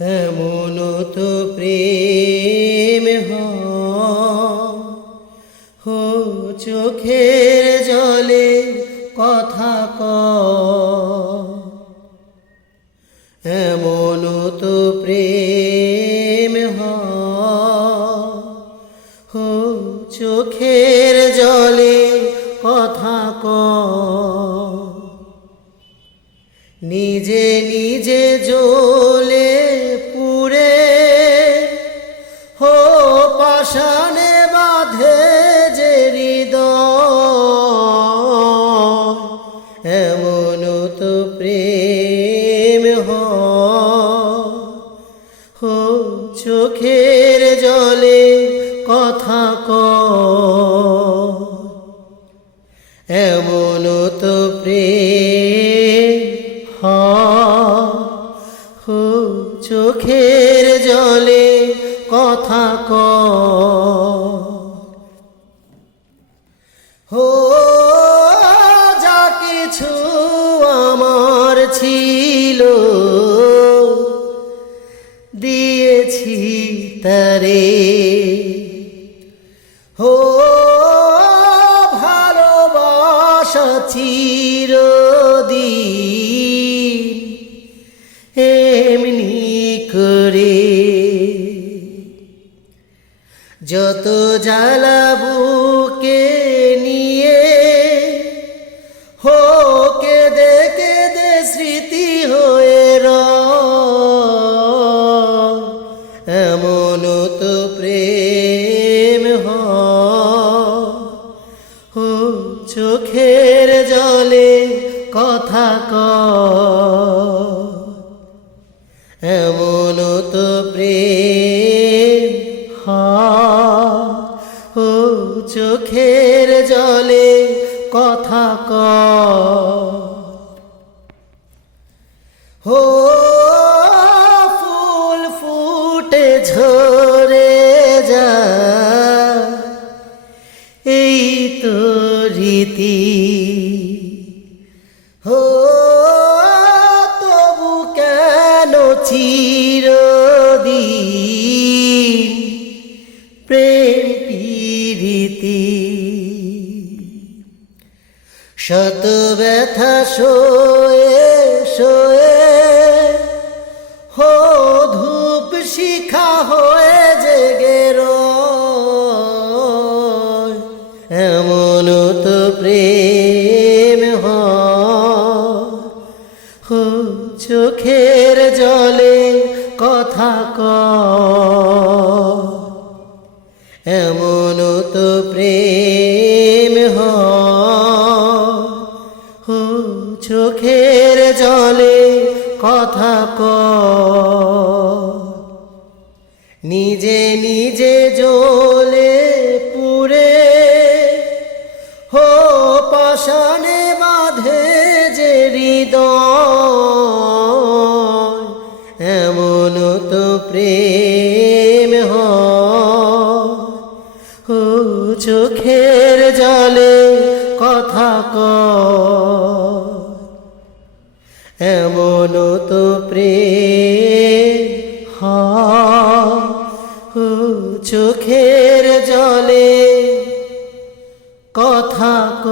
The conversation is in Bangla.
এমন তো প্রেম হো, চোখের জলে কথা ক এমন তো প্রেম হো, চোখের জলে কথা ক নিজে নিজে জ্বলে চোখের জলে কথা ক এমন তো হয়, হো চোখের জলে কথা ক হো যা কিছু আমার ছিল তারে হো ভালোবাসা চিরদিন এমনি করে। যত জ্বালা চোখের জলে কথা ক এমন তো প্রেম হো চোখের জলে কথা ক হো ফুল ফুটে ঝরে তো। রীতি হো, তবু কেন চিরদিন প্রেম প্রীতি শত ব্যথা শোয়ে শোয়ে, হো ধূপ শিখা এমন তো প্রেম হো। চোখের জলে কথা ক। এমন তো প্রেম হো, চোখের জলে কথা ক। নিজে নিজে বসানে বাঁধে যে হৃদয়, এমন তো প্রেম হো চোখের জলে কথা ক এমন তো প্রেম হ চোখে কথা ক